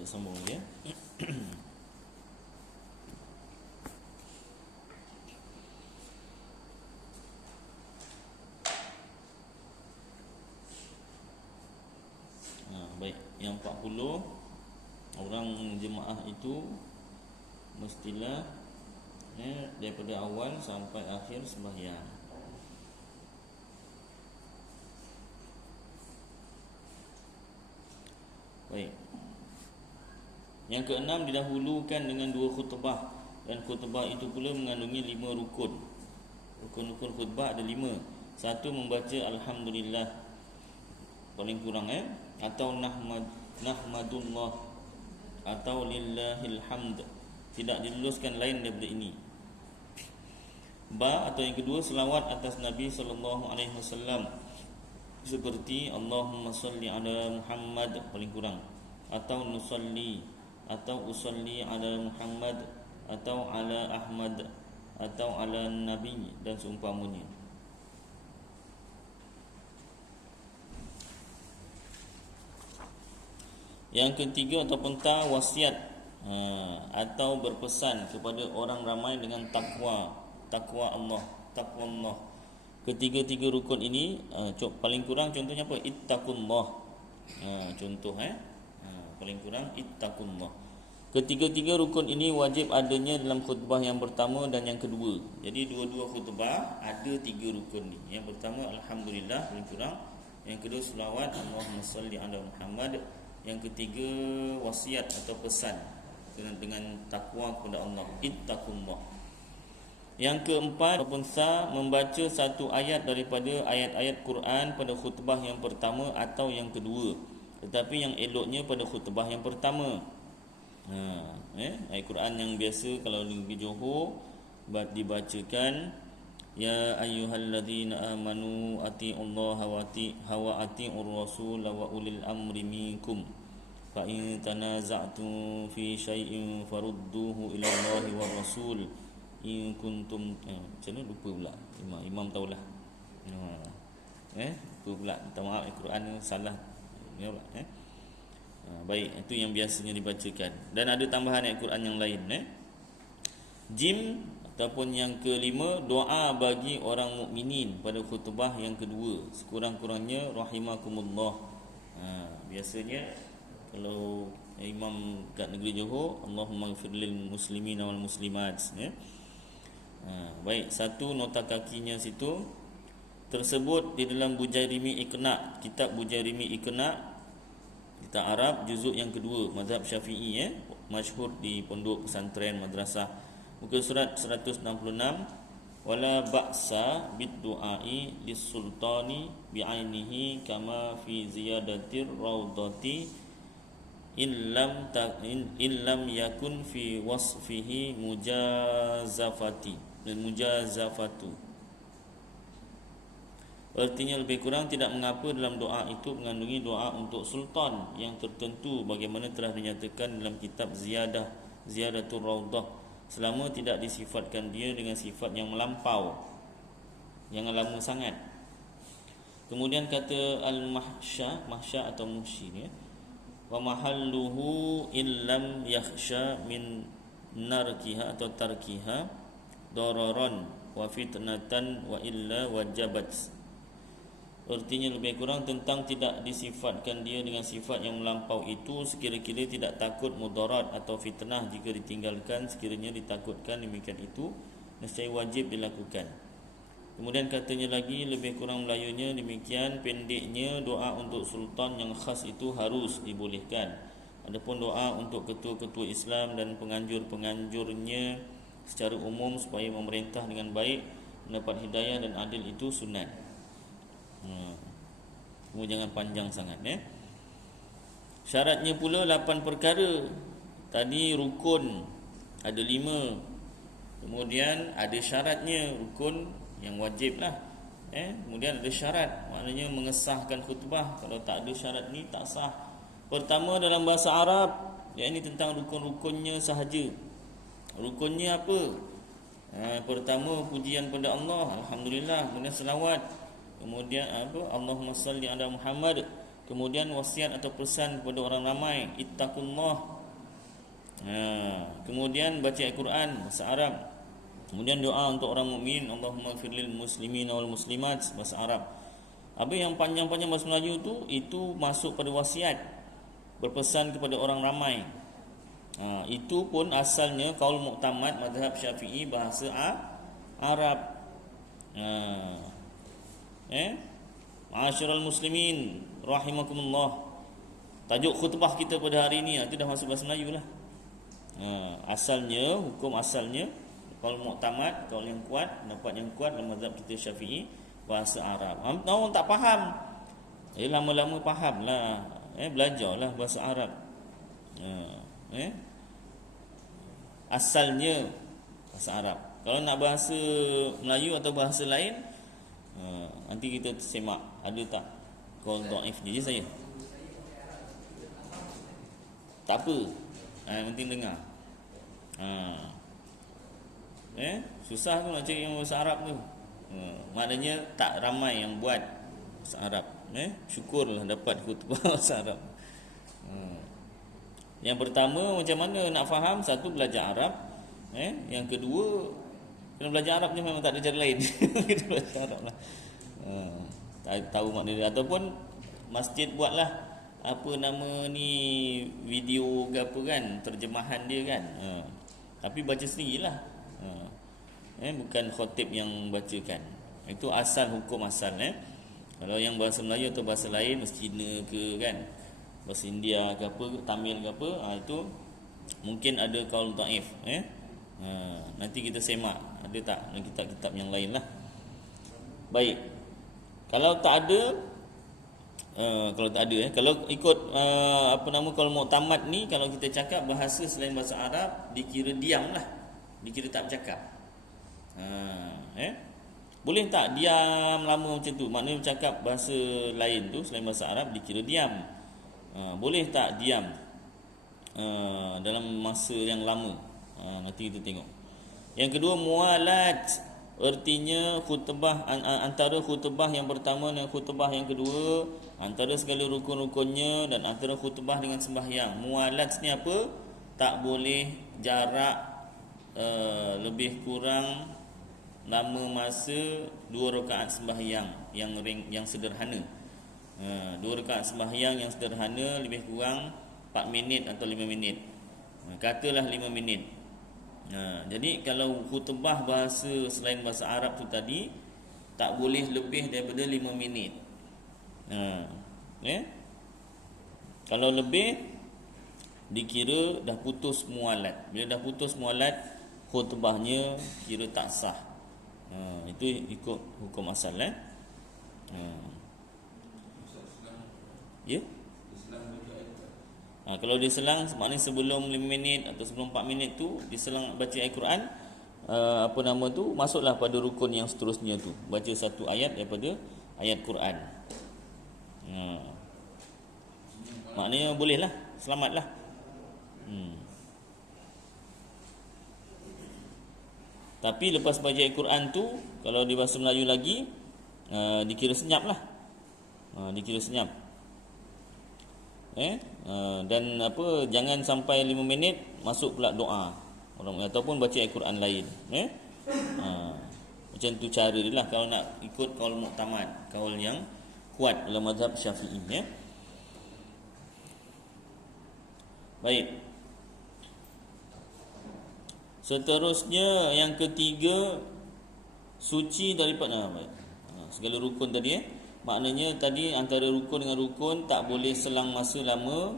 kita sambung ya. Baik, yang 40 orang jemaah itu mestilah daripada awal sampai akhir sembahyang. Baik. Yang keenam, didahulukan dengan 2 khutbah, dan khutbah itu pula mengandungi 5 rukun. Rukun-rukun khutbah ada 5. 1, membaca alhamdulillah paling kurang atau nahmadullah atau lillahil hamd. Tidak diluluskan lain daripada ini. Atau yang kedua, selawat atas Nabi sallallahu alaihi wasallam seperti Allahumma salli ala Muhammad paling kurang, atau nusalli, atau usalli ala Muhammad, atau ala Ahmad, atau ala Nabi dan seumpamanya. Yang ketiga ataupun wasiat atau berpesan kepada orang ramai dengan takwa Allah. Ketiga-tiga rukun ini paling kurang contohnya apa? Ittaqullah. Contoh paling kurang ittaqullah. Ketiga-tiga rukun ini wajib adanya dalam khutbah yang pertama dan yang kedua. Jadi dua-dua khutbah ada 3 rukun ni. Yang pertama alhamdulillah paling kurang, yang kedua selawat Allahumma salli ala Muhammad, yang ketiga wasiat atau pesan dengan takwa kepada Allah, ittaqullah. Yang keempat ataupun membaca satu ayat daripada ayat-ayat Quran pada khutbah yang pertama atau yang kedua, tetapi yang eloknya pada khutbah yang pertama. Ayat Quran yang biasa kalau di Johor dibacakan, ya ayyuhalladzina amanu atiullaha wa atiur rasul wa ulil amri minkum fa in tanaza'tum fi syai'in farudduhu ila Allahi war rasul in kuntum macam mana lupa pula imam tahulah. Lupa pula, minta maaf, Al-Quran salah ya pula. Baik, itu yang biasanya dibacakan. Dan ada tambahan ayat Quran yang lain. Jim ataupun yang kelima, doa bagi orang mukminin pada khutbah yang kedua, sekurang-kurangnya rahimakumullah. Biasanya kalau imam kat negeri Johor, Allahumma ighfir lil muslimin wal muslimat. Baik, satu nota kakinya situ tersebut di dalam Bujairimi Iqna, kitab Bujairimi Iqna, kitab Arab, juzuk yang kedua, mazhab Syafi'i, masyhur di pondok pesantren madrasah. Muka surat 166. Wala ba'sa bid-du'ai lis-sultani bi'ainihi kama fi ziyadatir raudati illam yakun fi wasfihi mujazafatu. Artinya lebih kurang tidak mengapa dalam doa itu mengandungi doa untuk sultan yang tertentu bagaimana telah dinyatakan dalam kitab Ziyadatul Raudah, selama tidak disifatkan dia dengan sifat yang melampau, jangan lama sangat. Kemudian kata al-mahsya atau muhsyi ni, wa mahalluhu illam yakhsha min narkiha atau tarkiha dararan wa fitnatan wa illa wajabat. Artinya lebih kurang tentang tidak disifatkan dia dengan sifat yang melampau itu sekira-kira tidak takut mudarat atau fitnah jika ditinggalkan, sekiranya ditakutkan demikian itu nescaya wajib dilakukan. Kemudian katanya lagi, lebih kurang melayunya demikian pendeknya doa untuk sultan yang khas itu harus dibolehkan. Adapun doa untuk ketua-ketua Islam dan penganjur-penganjurnya secara umum supaya memerintah dengan baik, mendapat hidayah dan adil itu sunat. Jangan panjang sangat. Syaratnya pula 8 perkara. Tadi rukun ada 5. Kemudian ada syaratnya, rukun yang wajib lah. Kemudian ada syarat, maknanya mengesahkan khutbah. Kalau tak ada syarat ni tak sah. Pertama dalam bahasa Arab, ini tentang rukun-rukunnya sahaja. Rukunnya apa? Pertama pujian pada Allah, alhamdulillah. Kemudian selawat. Kemudian Allahumma salli ala Muhammad. Kemudian wasiat atau pesan kepada orang ramai, ittaqullah. Kemudian baca Al-Quran bahasa Arab. Kemudian doa untuk orang mukmin, Allahumma ighfirlil muslimin wal muslimat bahasa Arab. Apa yang panjang-panjang bahasa Melayu tu, itu masuk pada wasiat, berpesan kepada orang ramai. Itu pun asalnya qaul mu'tamad mazhab Syafi'i, bahasa Arab. Ma'asyiral muslimin rahimakumullah. Tajuk khutbah kita pada hari ini itu dah masuk bahasa Melayu lah. Asalnya, hukum asalnya qaul mu'tamad, qaul yang kuat, pendapat yang kuat dalam mazhab kita Syafi'i, bahasa Arab. Orang tak faham, lama-lama fahamlah, belajarlah bahasa Arab. Asalnya bahasa Arab. Kalau nak bahasa Melayu atau bahasa lain, nanti kita semak ada tak qaul dhaif je saya. Tak apa, yang penting dengar. Susah tu nak cari yang bahasa Arab tu. Maknanya tak ramai yang buat bahasa Arab. Syukurlah dapat khutbah bahasa Arab. Yang pertama, macam mana nak faham? Satu, belajar Arab. Yang kedua, kena belajar Arab ni, memang tak ada cara lain. Kita belajar Arab lah. Tahu makna dia. Ataupun masjid buatlah apa nama ni, video ke apa kan, terjemahan dia kan. Tapi baca sendirilah. Bukan khatib yang bacakan. Itu asal, hukum asal. Kalau yang bahasa Melayu atau bahasa lain, bahasa Cina ke kan, bahasa India ke apa, Tamil ke apa, itu mungkin ada qaul dhaif. Nanti kita semak ada tak kitab-kitab yang lain lah. Baik. Kalau tak ada, kalau ikut apa nama qaul mu'tamad ni, kalau kita cakap bahasa selain bahasa Arab, dikira diam lah, dikira tak bercakap. Boleh tak diam lama macam tu? Maknanya bercakap bahasa lain tu selain bahasa Arab dikira diam. Boleh tak diam dalam masa yang lama? Nanti kita tengok. Yang kedua, mualat, artinya khutbah, antara khutbah yang pertama dan khutbah yang kedua, antara segala rukun-rukunnya dan antara khutbah dengan sembahyang. Mualat ni apa? Tak boleh jarak lebih kurang lama masa 2 rakaat sembahyang yang sederhana. 2 rakaat sembahyang yang sederhana lebih kurang 4 minit atau 5 minit. Katalah 5 minit. Jadi kalau khutbah bahasa selain bahasa Arab tu tadi, tak boleh lebih daripada 5 minit. Kalau lebih, dikira dah putus mualat. Bila dah putus mualat, khutbahnya kira tak sah. Itu ikut hukum asal. Ya. Kalau diselang, maknanya sebelum 5 minit atau sebelum 4 minit tu diselang baca Al-Quran, apa nama tu, masuklah pada rukun yang seterusnya tu, baca satu ayat daripada ayat Quran. Maknanya bolehlah, selamatlah. Tapi lepas baca Al-Quran tu, kalau di bahasa Melayu lagi, dikira senyap lah. Dikira senyap. Dan apa, jangan sampai 5 minit masuk pula doa orang, ataupun baca Al-Quran lain. Macam tu cara dia lah kalau nak ikut qaul mu'tamad, qaul yang kuat dalam mazhab Syafi'i. Baik. Seterusnya yang ketiga, suci daripada segala rukun tadi. Maknanya tadi antara rukun dengan rukun tak boleh selang masa lama.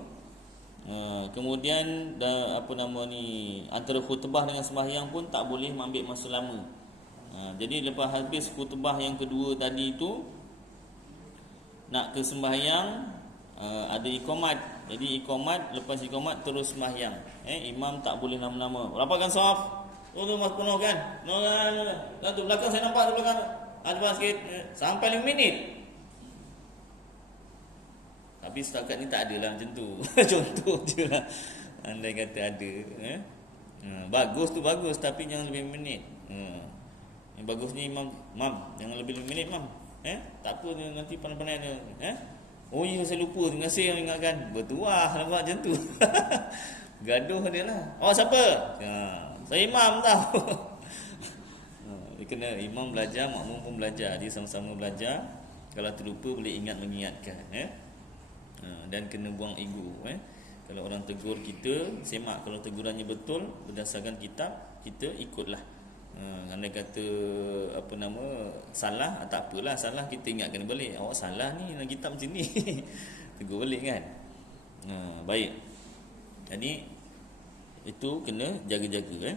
Kemudian apa nama ni, antara khutbah dengan sembahyang pun tak boleh mengambil masa lama. Jadi lepas habis khutbah yang kedua tadi tu, nak ke sembahyang, ada iqamat. Jadi iqamat, lepas iqamat terus sembahyang. Imam tak boleh lama-lama. Rapatkan saf. Tu mas penuh kan. Tu belakang saya nampak tu belakang. Ada sikit sampai 5 minit. Tapi setakat ni tak ada lah macam tu. Contoh je lah. Andai kata ada. Bagus tu bagus, tapi jangan lebih 5 minit. Yang bagus ni imam, jangan lebih 5 minit mam. Tak apa, nanti pandai-pandai dia. Oh ya, saya lupa. Terima kasih yang ingatkan. Bertuah nampak macam tu. Gaduh dia lah. Oh siapa? Saya imam tahu. Dia kena imam belajar, makmum pun belajar. Dia sama-sama belajar. Kalau terlupa boleh ingat mengingatkan. Dan kena buang ego. Kalau orang tegur kita, semak. Kalau tegurannya betul berdasarkan kitab, kita ikutlah. Andai kata salah, tak apalah, salah kita ingatkan balik. Awak salah ni, dalam kitab macam ni. Tegur balik kan. Baik. Jadi itu kena jaga-jaga.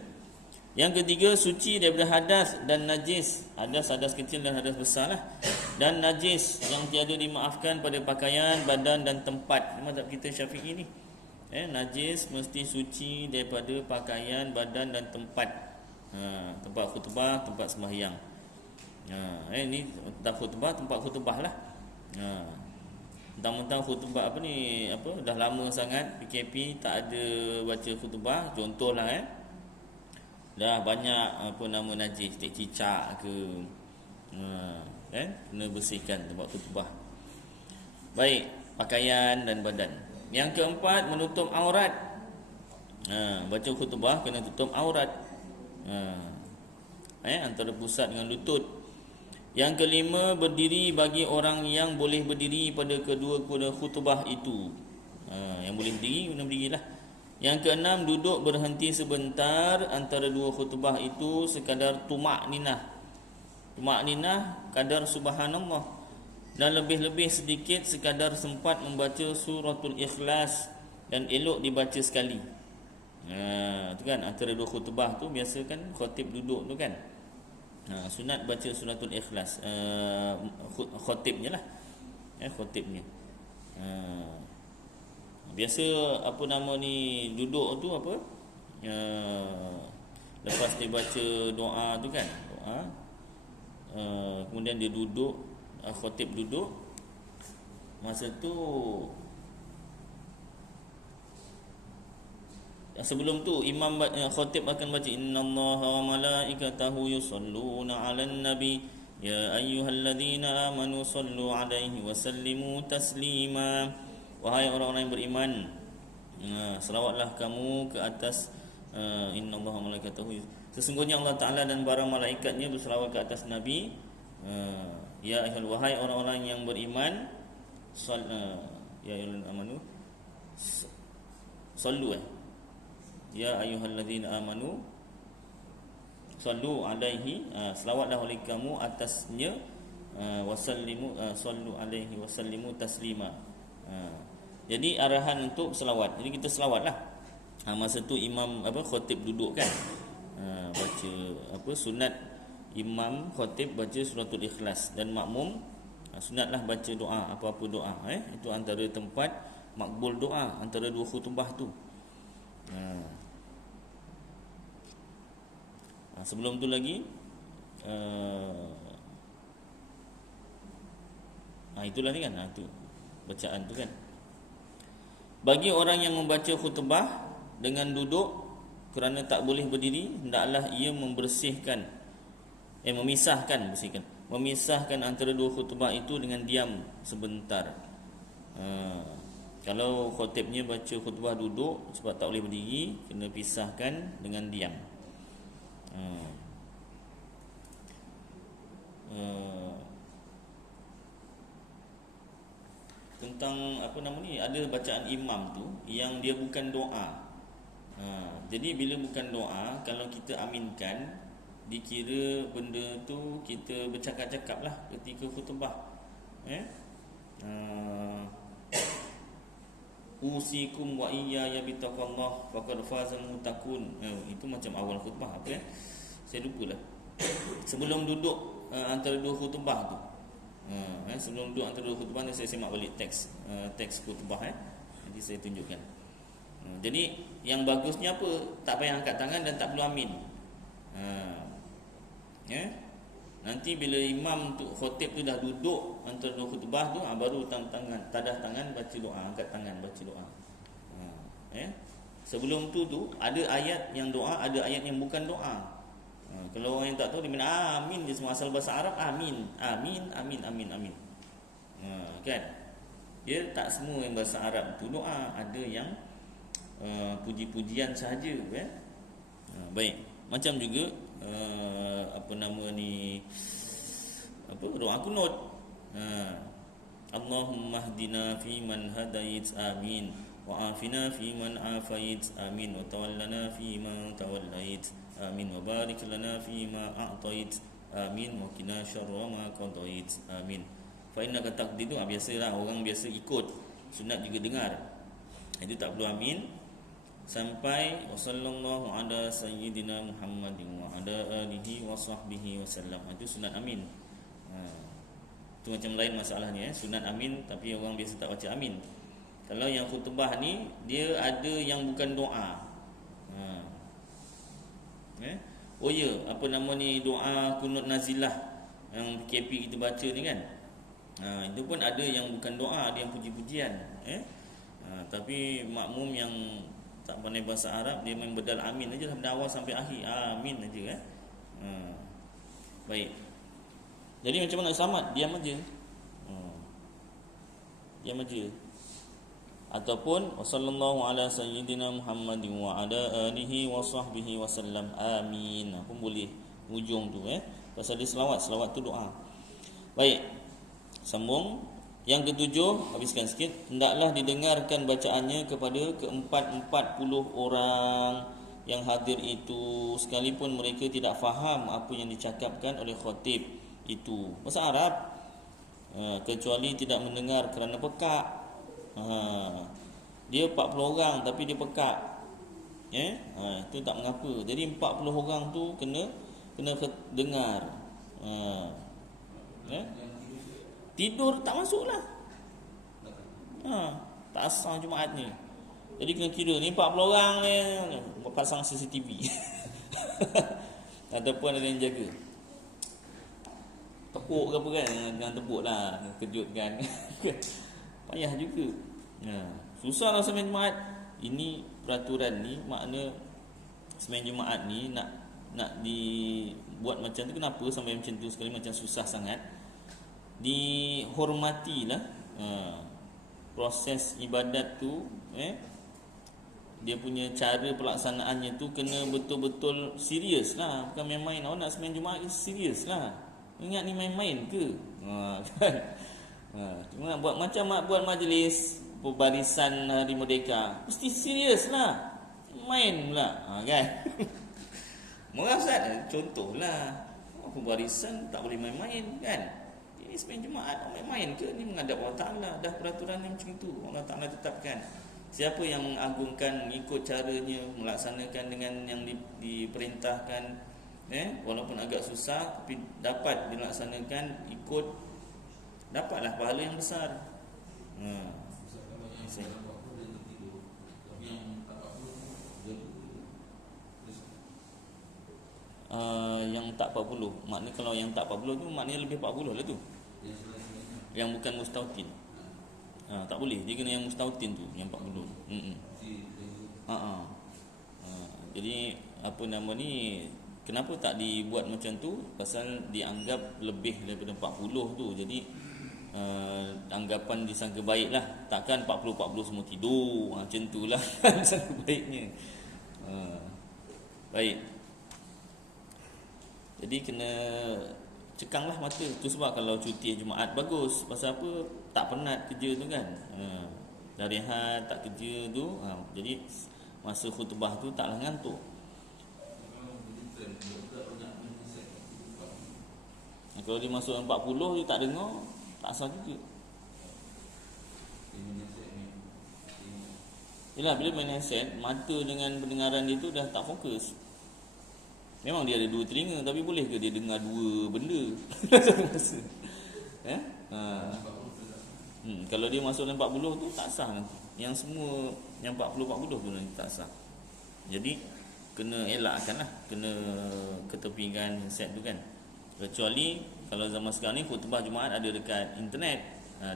Yang ketiga, suci daripada hadas dan najis. Hadas kecil dan hadas besar lah. Dan najis yang tiada dimaafkan pada pakaian, badan dan tempat. Ini mazhab kita Syafi'i ni. Najis mesti suci daripada pakaian, badan dan tempat. Tempat khutbah, tempat sembahyang. Ini tempat khutbah lah. Mentang-mentang khutbah dah lama sangat PKP tak ada baca khutbah, contohlah dah banyak najis, cicak ke, kena bersihkan tempat khutbah. Baik, pakaian dan badan. Yang keempat, menutup aurat. Baca khutbah kena tutup aurat, antara pusat dengan lutut. Yang kelima, berdiri bagi orang yang boleh berdiri pada kedua-dua khutbah itu. Yang boleh berdiri, kena berdirilah. Yang keenam, duduk berhenti sebentar antara dua khutbah itu sekadar tumak ninah. Tumak ninah kadar subhanallah. Dan lebih-lebih sedikit sekadar sempat membaca suratul Ikhlas dan elok dibaca sekali. Tu kan, antara dua khutbah tu biasa kan khatib duduk tu kan. Sunat baca suratul Ikhlas, khatibnya lah, khatibnya. Biasa duduk tu lepas dia baca doa tu kan, kemudian dia duduk, khatib duduk. Masa tu sebelum tu imam khatib akan baca innallaha wa malaikatahu yusalluna 'alan nabi ya ayyuhalladzina amanu sallu 'alaihi wa sallimu taslima. Wahai orang-orang yang beriman, selawatlah kamu ke atas innallaha wa malaikatahu, sesungguhnya Allah Taala dan para malaikatnya berselawat ke atas nabi. Ya wahai orang-orang yang beriman, ya ayyuhalladzina amanu sallu ya ayyuhalladzina amanu sallu alaihi, selawatlah oleh kamu atasnya, wasallimu sallu alaihi wasallimu taslima. Jadi arahan untuk selawat. Jadi kita selawatlah. Masa tu imam khatib duduk kan, baca sunat imam khatib baca suratul Ikhlas, dan makmum sunatlah baca doa, apa-apa doa. Itu antara tempat makbul doa antara dua khutbah tu. Sebelum tu lagi itulah ni kan, tu bacaan tu kan. Bagi orang yang membaca khutbah dengan duduk kerana tak boleh berdiri, hendaklah ia memisahkan antara dua khutbah itu dengan diam sebentar. Kalau khatibnya baca khutbah duduk sebab tak boleh berdiri, kena pisahkan dengan diam. Tentang ada bacaan imam tu yang dia bukan doa. Jadi bila bukan doa, kalau kita aminkan, dikira benda tu kita bercakap-cakap lah ketika khutbah. Usikum wa iyaya bitaqallah faqad fazal muttaqun. Itu macam awal khutbah saya lupa lah. Sebelum duduk antara dua khutbah tu, sebelum duduk antara dua khutbah ni, saya semak balik teks khutbah. Nanti saya tunjukkan. Jadi yang bagusnya apa? Tak payah angkat tangan dan tak perlu amin. Nanti bila imam tu khatib tu dah duduk antara dua khutbah tu, baru tadah tangan baca doa, angkat tangan baca doa. Sebelum tu ada ayat yang doa, ada ayat yang bukan doa. Kalau orang yang tak tahu, dia main amin je semua, asal bahasa Arab amin, amin, amin, amin, amin. Kan? Dia tak semua yang bahasa Arab tu doa, ada yang puji-pujian sahaja ya. Baik, macam juga apa nama ni, apa, doa kunut. Allahumma hdina fi man hadait, amin, wa afina fi man afait, amin, wa tawallana fi man tawallait, amin, wa barik lana fi ma a'tait, amin, wa qina syarra ma qadait, amin. Fa innaka taqdiru, biasalah orang biasa ikut, sunat juga dengar. Itu tak perlu amin sampai wasallallahu ala sayyidina Muhammadin wa ala alihi wa sahbihi wasallam. Itu sunat amin. Itu macam lain masalahnya sunat amin tapi orang biasa tak baca amin. Kalau yang khutbah ni dia ada yang bukan doa. Oh ya, apa nama ni, doa kunut nazilah yang KP kita baca ni kan. Itu pun ada yang bukan doa, ada yang puji-pujian. Tapi makmum yang tak pandai bahasa Arab, dia main bedal amin aja dari awal sampai akhir. Amin aja Baik. Jadi macam mana nak selamat? Diam aja. Diam aja. Ataupun wasallallahu ala sayyidina Muhammadin wa ala alihi wa sahbihi wasallam, amin. Pun boleh hujung tu pasal dia selawat tu doa. Baik. Sambung. Yang ketujuh, habiskan sikit. Hendaklah didengarkan bacaannya kepada ke-40 orang yang hadir itu, sekalipun mereka tidak faham apa yang dicakapkan oleh khatib itu bahasa Arab, kecuali tidak mendengar kerana pekak. Dia 40 orang tapi dia pekak. Itu tak mengapa. Jadi 40 orang tu kena dengar. Tidur tak masuklah. Tak asal Jumaat ni. Jadi kena kira ni 40 orang ni pasang CCTV. Ataupun ada yang jaga. Tepuk ke apa kan, jangan tepuk lah, kejutkan. Payah juga. Susah lah sembahyang Jumaat. Ini peraturan ni makna sembahyang Jumaat ni nak dibuat macam tu. Kenapa sampai macam tu sekali, macam susah sangat. Dihormatilah proses ibadat tu. Dia punya cara pelaksanaannya tu kena betul-betul serius lah. Bukan main-main. Awak nak sembahyang Jumaat serius lah. Ingat ni main-main ke? Kan? Cuma buat macam buat majlis pembarisan Hari Merdeka, mesti serius lah. Main pula kan? Merasat contohlah, pembarisan tak boleh main-main kan? Ini sembahyang Jumaat main-main ke? Ni menghadap Allah Ta'ala. Dah peraturan macam itu Allah Ta'ala tetapkan. Siapa yang mengagungkan, ikut caranya, melaksanakan dengan yang diperintahkan, walaupun agak susah tapi dapat dilaksanakan, ikut, dapatlah pahala yang besar. Yang tak 40, maknanya kalau yang tak 40 tu maknanya lebih 40 lah tu. Yang bukan mustautin. Tak boleh, dia kena yang mustautin tu, yang 40. Jadi apa nama ni, kenapa tak dibuat macam tu? Pasal dianggap lebih daripada 40 tu. Jadi anggapan disangka baik lah. Takkan 40-40 semua tidur, macam tu lah. Disangka baiknya. Baik. Jadi kena cekanglah mata. Itu sebab kalau cuti Jumaat bagus. Pasal apa? Tak penat kerja tu kan. Dah rehat, tak kerja tu. Jadi masa khutbah tu taklah ngantuk. Kalau dia masuk 40 dia tak dengar, tak asal juga. Yelah, bila main handset, mata dengan pendengaran dia tu dah tak fokus. Memang dia ada dua telinga, tapi boleh ke dia dengar dua benda satu masa? Kalau dia masuk dalam 40 tu tak sah nanti. Yang semua yang 40-40 tu nanti tak sah. Jadi kena elakkan lah, kena ketepikan handset tu kan. Kecuali kalau zaman sekarang ni khutbah Jumaat ada dekat internet,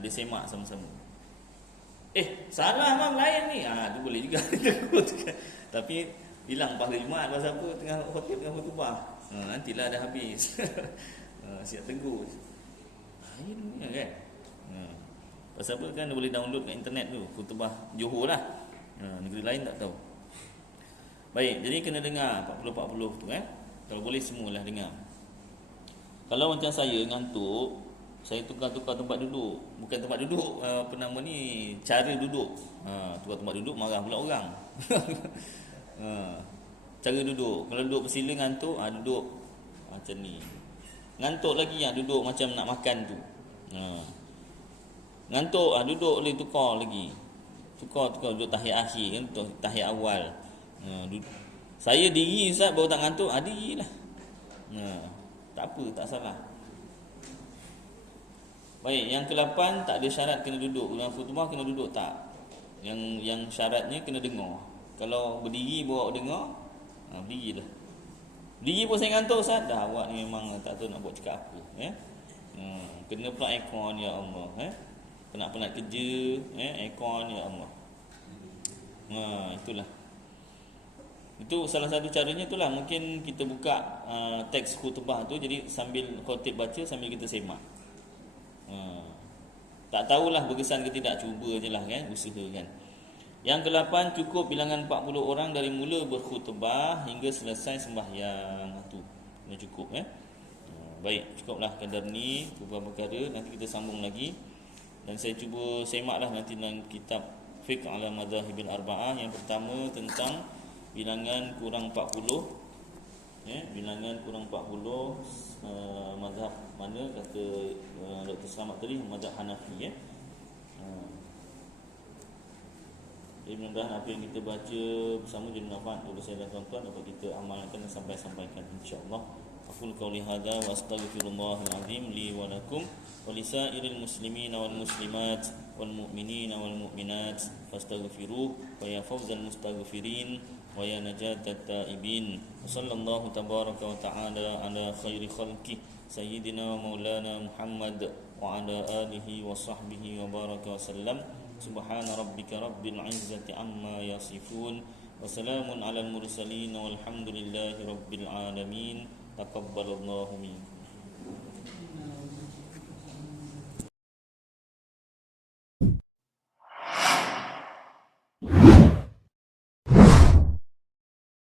dia semak sama-sama. Salah mam lain ni. Tu boleh juga. Tapi hilang pahala Jumaat pasal apa? Tengah khutbah, tengah khutbah. Nantilah dah habis. Siap tegur. Ini dunia kan. Pasal apa kan dia boleh download kat internet tu, khutbah Johor lah. Negeri lain tak tahu. Baik, jadi kena dengar 40-40 tu Kalau boleh semualah dengar. Kalau macam saya ngantuk, saya tukar-tukar tempat duduk. Bukan tempat duduk, cara duduk. Tukar tempat duduk marah pula orang. Cara duduk. Kalau duduk bersila ngantuk, duduk macam ni. Ngantuk lagi duduk macam nak makan tu. Ngantuk duduk boleh tukar lagi. Tukar duduk tahiyat akhir kan, tahiyat awal. Saya diri Ustaz baru tak ngantuk, dirilah. Tak apa, tak salah. Baik, yang ke-8 tak ada syarat kena duduk. Dalam khutbah kena duduk tak? Yang syaratnya kena dengar. Kalau berdiri bawa dengar, berdirilah. Berdiri pun saya ngantuk Ustaz, dah awak ni memang tak tahu nak buat cakap apa, Kena pula aircon ya Allah, Penat-penat kerja, aircon ya Allah. Itulah. Itu salah satu caranya itulah. Mungkin kita buka teks khutbah tu, jadi sambil khatib baca sambil kita semak. Tak tahulah berkesan ke tidak, cuba je lah usahakan. Yang ke-8, cukup bilangan 40 orang dari mula berkhutbah hingga selesai sembahyang. Itu dah cukup. Baik, cukuplah kadar ni beberapa perkara, nanti kita sambung lagi. Dan saya cuba semaklah nanti dalam kitab Fiqh ala Madhahibil Arba'ah. Yang pertama tentang bilangan kurang 40. Bilangan kurang 40 mazhab mana kata Dr. Selamat tadi, mazhab Hanafi. Jadi mudah-mudahan apa yang kita baca bersama jadi manfaat kepada saya dan tuan-tuan, dapat kita amalkan dan sampaikan insya-Allah. Aqul qouli hadza wa astaghfirullahal azim li wa lakum wa lisairil muslimin wal muslimat wal mu'minin wal mu'minat fastaghfiruh wa ya fawzal mustaghfirin wa ya najatat taibin. Sallallahu tabaraka wa ta'ala ala khairi khalqi sayyidina wa maulana Muhammad wa ala alihi wa sahbihi wa baraka wa sallam. Subhana rabbika rabbil izzati amma yasifun wa salamun alal mursalin walhamdulillahi rabbil alamin. Taqabbalallahu minkum.